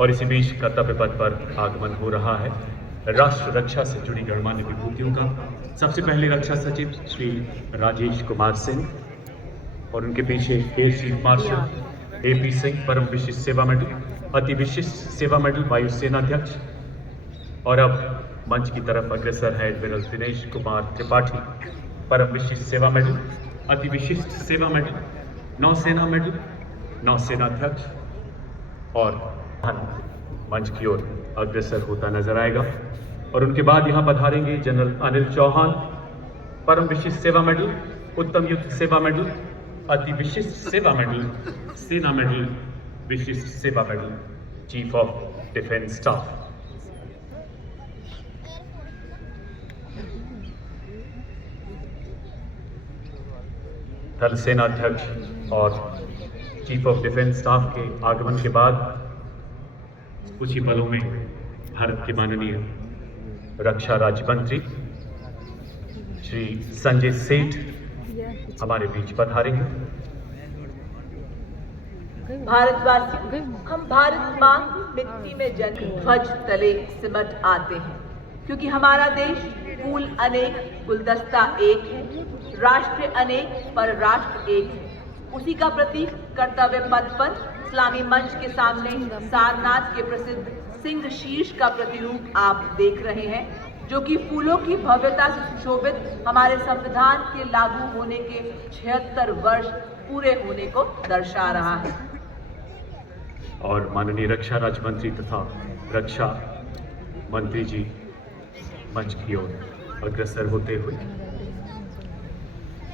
और इसी बीच कर्तव्य पथ पर आगमन हो रहा है राष्ट्र रक्षा से जुड़ी गणमान्य विभूतियों का। सबसे पहले रक्षा सचिव श्री राजेश कुमार सिंह और उनके पीछे air chief marshal AP Singh परम विशिष्ट सेवा मेडल, अति विशिष्ट सेवा मेडल वायुसेनाध्यक्ष। और अब मंच की तरफ अग्रसर है एडमिरल दिनेश कुमार त्रिपाठी, परम विशिष्ट सेवा मेडल, अति विशिष्ट सेवा मेडल, नौसेना मेडल, नौसेनाध्यक्ष। और मंच की ओर अग्रसर होता नजर आएगा। और उनके बाद यहाँ पधारेंगे जनरल अनिल चौहान, परम विशिष्ट सेवा मेडल, उत्तम युद्ध सेवा मेडल, अति विशिष्ट सेवा मेडल, सेना मेडल, विशिष्ट सेवा medal, chief of defence staff. थल सेनाध्यक्ष और चीफ ऑफ डिफेंस स्टाफ के आगमन के बाद कुछ ही पलों में भारत के माननीय रक्षा राज्य मंत्री श्री संजय सेठ हमारे बीच पधारेंगे। भारतवासी, हम भारत मां मिट्टी में जन्म ध्वज तले सिमट आते हैं, क्योंकि हमारा देश फूल अनेक गुलदस्ता एक है, राष्ट्र अनेक पर राष्ट्र एक है। उसी का प्रतीक कर्तव्य पथ पर इस्लामी मंच के सामने सारनाथ के प्रसिद्ध सिंह शीर्ष का प्रतिरूप आप देख रहे हैं, जो कि फूलों की भव्यता से सुशोभित हमारे संविधान के लागू होने के 76 वर्ष पूरे होने को दर्शा रहा है। और माननीय रक्षा राज्य मंत्री तथा रक्षा मंत्री जी मंच की ओर अग्रसर होते हुए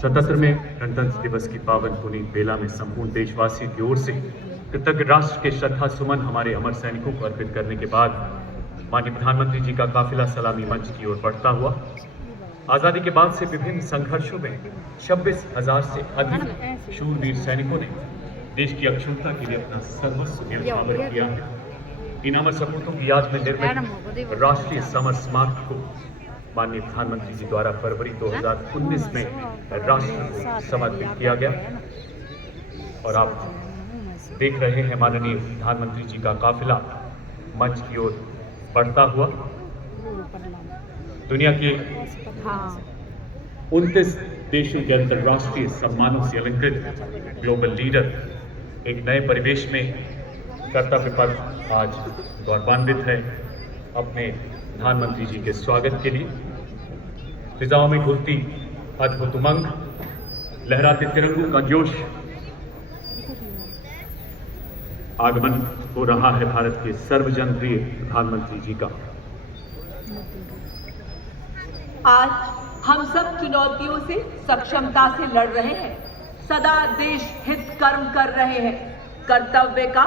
77वें गणतंत्र दिवस की पावन पुनीत बेला में संपूर्ण देशवासियों की ओर से कृतज्ञ राष्ट्र के श्रद्धा सुमन हमारे अमर सैनिकों को अर्पित करने के बाद माननीय प्रधानमंत्री जी का काफिला सलामी मंच की ओर बढ़ता हुआ आजादी के बाद से विभिन्न संघर्षों में 26,000 से अधिक शूरवीर सैनिकों ने देश की अक्षुण्णता के लिए अपना सर्वस्व न्यौछावर किया है। इन अमर सपूतों की याद में निर्मित राष्ट्रीय समर स्मारक को माननीय प्रधानमंत्री जी द्वारा फरवरी 2019 में राष्ट्र को समर्पित किया गया। और आप देख रहे हैं माननीय प्रधानमंत्री जी का काफिला मंच की ओर बढ़ता हुआ दुनिया के 29 देशों के अंतर्राष्ट्रीय सम्मानों से अलंकृत ग्लोबल लीडर एक नए परिवेश में कर्तव्य पथ आज गौरवान्वित है अपने प्रधानमंत्री जी के स्वागत के लिए। फिजाओं में घुलती अद्भुत उमंग, लहराते तिरंगों का जोश, आगमन हो रहा है भारत के सर्वजनप्रिय प्रधानमंत्री जी का। आज हम सब चुनौतियों से सक्षमता से लड़ रहे हैं, सदा देश हित कर्म कर रहे हैं, कर्तव्य का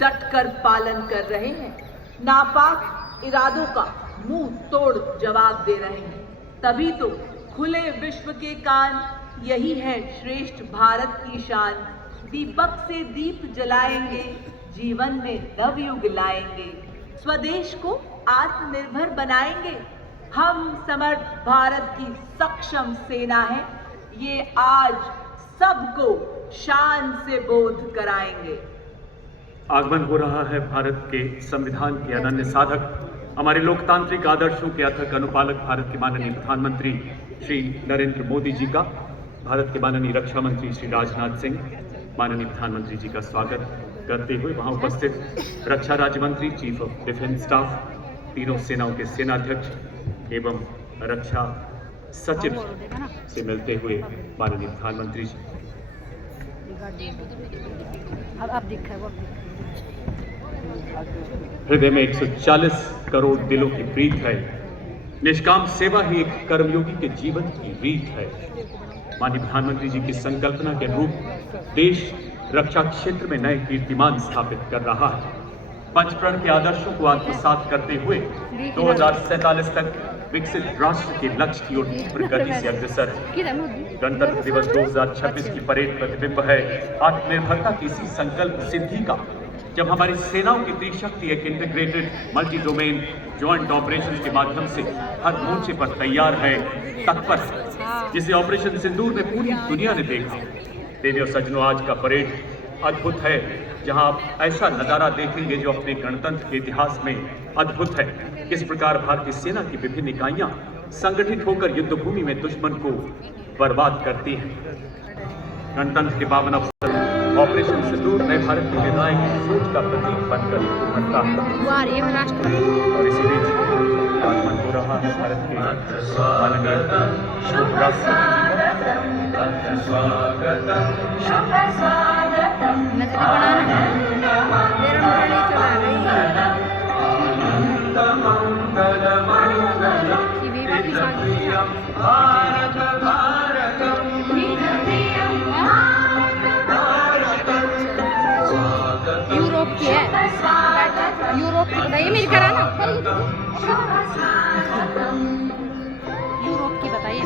डट कर पालन कर रहे हैं, नापाक इरादों का मुंह तोड़ जवाब दे रहे हैं। तभी तो खुले विश्व के कान, यही है श्रेष्ठ भारत की शान। दीपक से दीप जलाएंगे, जीवन में नवयुग लाएंगे, स्वदेश को आत्मनिर्भर बनाएंगे। हम समर्थ भारत की सक्षम सेना है, ये आज सबको शान से बोध कराएंगे। आगमन हो रहा है भारत के संविधान के अनन्य साधक, हमारे लोकतांत्रिक आदर्शों के अथक अनुपालक भारत के माननीय प्रधानमंत्री श्री नरेंद्र मोदी जी का। भारत के माननीय रक्षा मंत्री श्री राजनाथ सिंह माननीय प्रधानमंत्री जी का स्वागत करते हुए वहां उपस्थित रक्षा राज्य मंत्री, चीफ ऑफ डिफेंस स्टाफ, तीनों सेनाओं के सेनाध्यक्ष एवं रक्षा सचिव से मिलते हुए माननीय प्रधानमंत्री जी। हृदय में 140 करोड़ दिलों की प्रीत है, निष्काम सेवा ही एक कर्मयोगी के जीवन की रीत है। माननीय प्रधानमंत्री जी की संकल्पना के अनुरूप देश रक्षा क्षेत्र में नए कीर्तिमान स्थापित कर रहा है। पंचप्रण के आदर्शों को आत्मसात करते हुए 2047 तक विकसित राष्ट्र के लक्ष्य की ओर तीव्र गति से अग्रसर है। गणतंत्र दिवस 2026 की परेड प्रतिबिंब है आत्मनिर्भरता की इसी संकल्प सिद्धि का, जब हमारी सेनाओं की त्रिशक्ति एक integrated multi domain joint operation के माध्यम से हर मोर्चे पर तैयार है, तत्पर है, जिसे ऑपरेशन सिंदूर में पूरी दुनिया ने देखा। देवी और सज्जनों, आज का परेड अद्भुत है, जहां आप ऐसा नजारा देखेंगे जो अपने गणतंत्र के इतिहास में अद्भुत है। किस प्रकार भारतीय सेना की विभिन्न इकाइयां संगठित होकर युद्ध भूमि में दुश्मन को बर्बाद करती हैं। गणतंत्र के पावन अवसर ऑपरेशन सिंदूर नए भारत की निर्णायक की सोच का प्रतीक बनकर उभरता है। और इसी बीच आगमन हो रहा है भारत के माननीय यूरोप की है, यूरोप की बताइए मेरी करा ना, यूरोप की बताइए।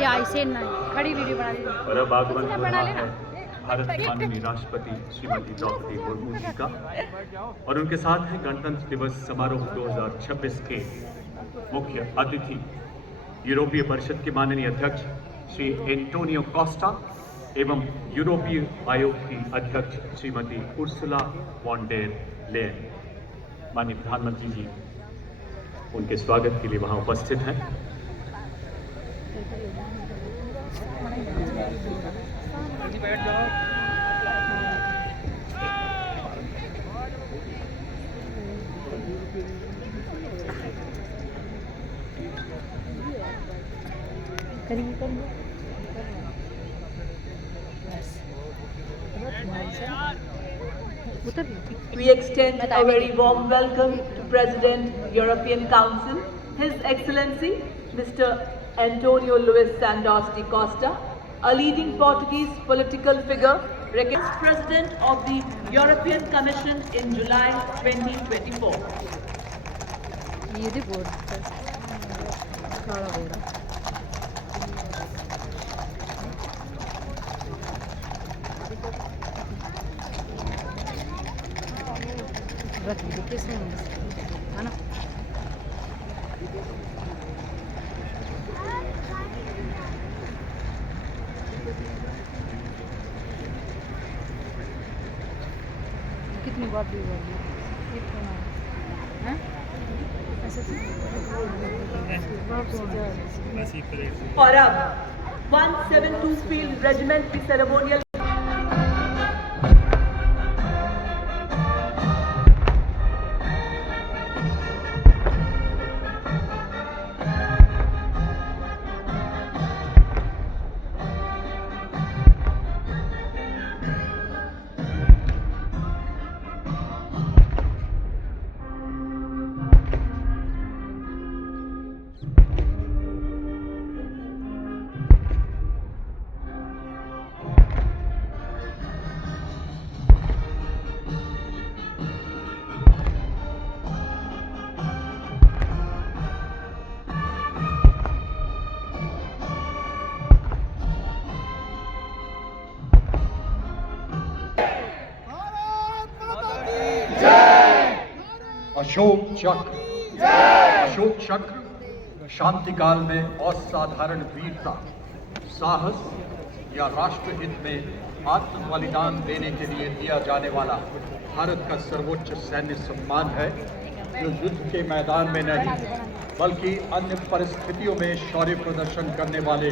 ये ऐसे ना खड़ी वीडियो बना ली और अब आगमन हो रहा है भारत माननीय राष्ट्रपति श्रीमती द्रौपदी मुर्मू जी का, और उनके साथ है गणतंत्र दिवस समारोह 2026 के मुख्य अतिथि यूरोपीय परिषद के माननीय अध्यक्ष श्री एंटोनियो कोस्टा एवं यूरोपीय आयोग की अध्यक्ष Shrimati Ursula von der Leyen. माननीय प्रधानमंत्री जी उनके स्वागत के लिए वहां उपस्थित हैं। We extend a very warm welcome to President, European Council, His Excellency, Mr. Antonio Luis Santos da Costa, a leading Portuguese political figure, recognized President of the European Commission in July 2024. कितनी बार भी और अब 172 field regiment की ceremonial Ashok चक्र शांति काल में असाधारण वीरता, साहस या राष्ट्र हित में आत्म बलिदान देने के लिए दिया जाने वाला भारत का सर्वोच्च सैन्य सम्मान है, जो युद्ध के मैदान में नहीं बल्कि अन्य परिस्थितियों में शौर्य प्रदर्शन करने वाले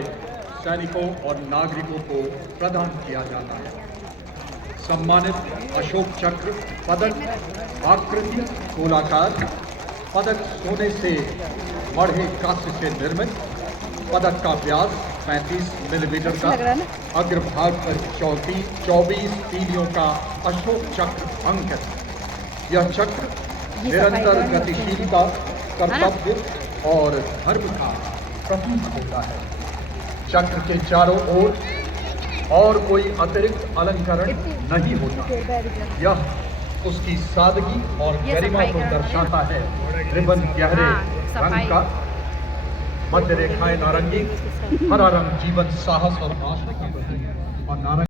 सैनिकों और नागरिकों को प्रदान किया जाता है। सम्मानित अशोक चक्र पदक आकृति गोलाकार, पदक सोने से बढ़े कांस्य से निर्मित। पदक का व्यास 35 मिलीमीटर का, लग रहा है ना? अग्रभाग पर 24 तीलियों का अशोक चक्र अंकित। यह चक्र ये निरंतर सफाई वाला गतिशीलता, कर्तव्य और धर्म का प्रतीक होता है। चक्र के चारों ओर और कोई अतिरिक्त अलंकरण नहीं होता। यह उसकी सादगी और ये गरिमा सफाई को का- दर्शाता है। रिबन गहरे हाँ, सफाई। रंग का, मध्य रेखाएं नारंगी, हरा रंग जीवन, साहस और राष्ट्र का प्रतीक है और नारंगी